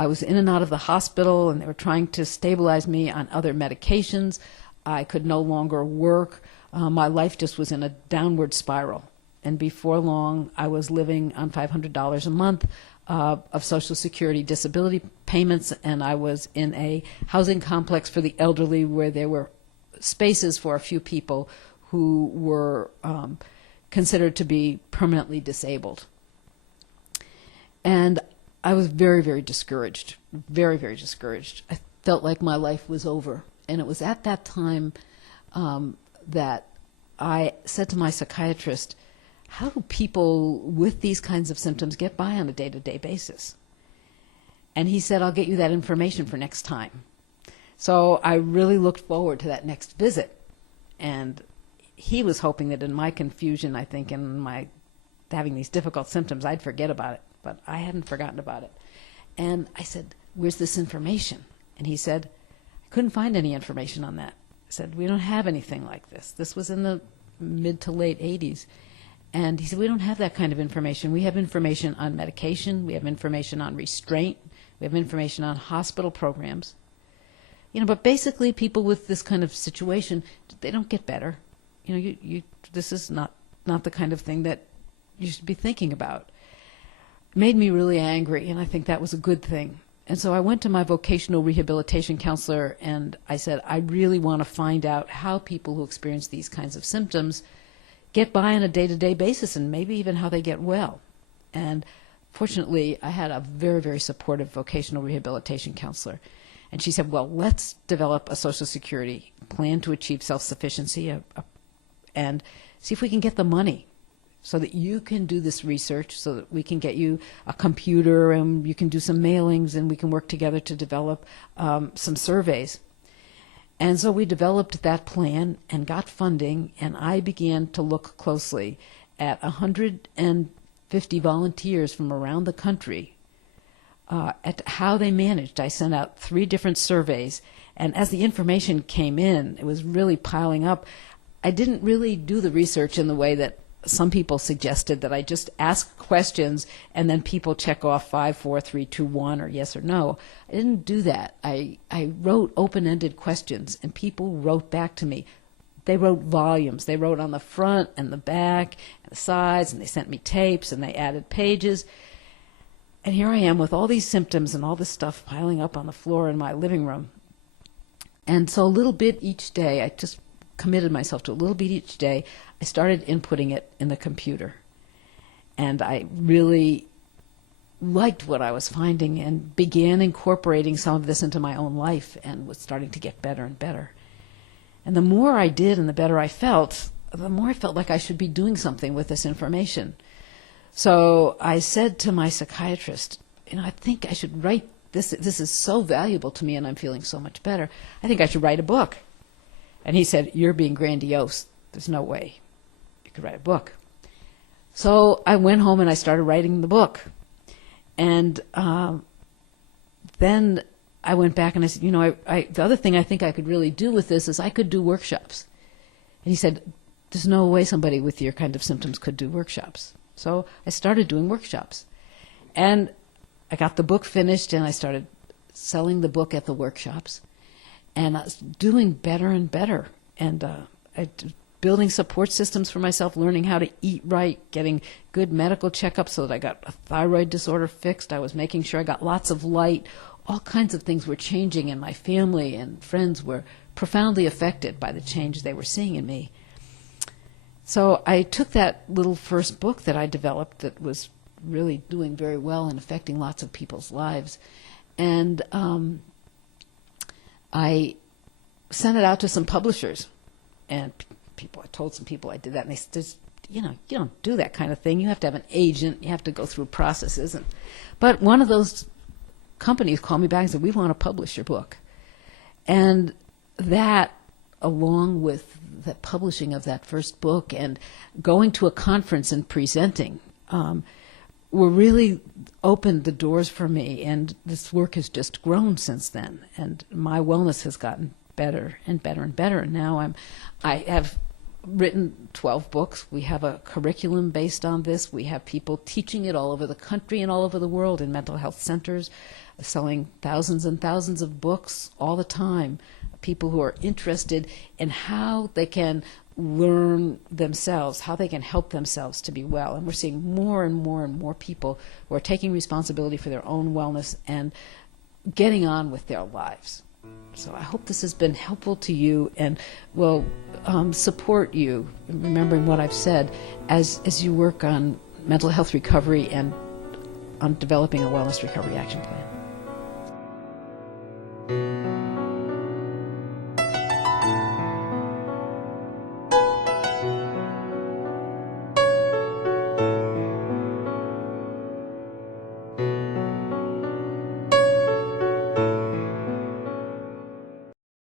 I was in and out of the hospital, and they were trying to stabilize me on other medications. I could no longer work. My life just was in a downward spiral. And before long, I was living on $500 a month of Social Security disability payments, and I was in a housing complex for the elderly where there were spaces for a few people who were considered to be permanently disabled. And I was very, very discouraged, very, very discouraged. I felt like my life was over. And it was at that time that I said to my psychiatrist, how do people with these kinds of symptoms get by on a day-to-day basis? And he said, I'll get you that information for next time. So I really looked forward to that next visit. And he was hoping that in my confusion, I think, in my having these difficult symptoms, I'd forget about it. But I hadn't forgotten about it. And I said, where's this information? And he said, I couldn't find any information on that. I said, we don't have anything like this. This was in the mid to late 80s. And he said, we don't have that kind of information. We have information on medication. We have information on restraint. We have information on hospital programs. But basically people with this kind of situation, they don't get better. This is not the kind of thing that you should be thinking about. It made me really angry, and I think that was a good thing. And so I went to my vocational rehabilitation counselor, and I said, I really want to find out how people who experience these kinds of symptoms get by on a day-to-day basis, and maybe even how they get well. And fortunately, I had a very, very supportive vocational rehabilitation counselor. And she said, well, let's develop a Social Security plan to achieve self-sufficiency and see if we can get the money so that you can do this research, so that we can get you a computer and you can do some mailings and we can work together to develop some surveys. And so we developed that plan and got funding, and I began to look closely at 150 volunteers from around the country at how they managed. I sent out 3 different surveys, and as the information came in, it was really piling up. I didn't really do the research in the way that some people suggested, that I just ask questions and then people check off 5, 4, 3, 2, 1 or yes or no. I didn't do that. I wrote open-ended questions, and people wrote back to me. They wrote volumes. They wrote on the front and the back and the sides, and they sent me tapes, and they added pages. And here I am with all these symptoms and all this stuff piling up on the floor in my living room. And so a little bit each day, I just committed myself to a little bit each day. I started inputting it in the computer. And I really liked what I was finding and began incorporating some of this into my own life and was starting to get better and better. And the more I did and the better I felt, the more I felt like I should be doing something with this information. So I said to my psychiatrist, I think I should write this. This is so valuable to me and I'm feeling so much better. I think I should write a book. And he said, you're being grandiose. There's no way you could write a book. So I went home and I started writing the book. And then I went back and I said, the other thing I think I could really do with this is I could do workshops. And he said, there's no way somebody with your kind of symptoms could do workshops. So I started doing workshops. And I got the book finished and I started selling the book at the workshops. And I was doing better and better. And building support systems for myself, learning how to eat right, getting good medical checkups so that I got a thyroid disorder fixed. I was making sure I got lots of light. All kinds of things were changing, and my family and friends were profoundly affected by the change they were seeing in me. So I took that little first book that I developed that was really doing very well and affecting lots of people's lives, and I sent it out to some publishers, and I told some people I did that, and they said, you don't do that kind of thing. You have to have an agent. You have to go through processes. But one of those companies called me back and said, we want to publish your book. And that, along with the publishing of that first book and going to a conference and presenting, were really opened the doors for me. And this work has just grown since then. And my wellness has gotten better and better and better. And now I have written 12 books. We have a curriculum based on this. We have people teaching it all over the country and all over the world in mental health centers. selling thousands and thousands of books all the time. People who are interested in how they can learn themselves, how they can help themselves to be well. And we're seeing more and more and more people who are taking responsibility for their own wellness and getting on with their lives. So I hope this has been helpful to you and will support you, remembering what I've said, as you work on mental health recovery and on developing a wellness recovery action plan.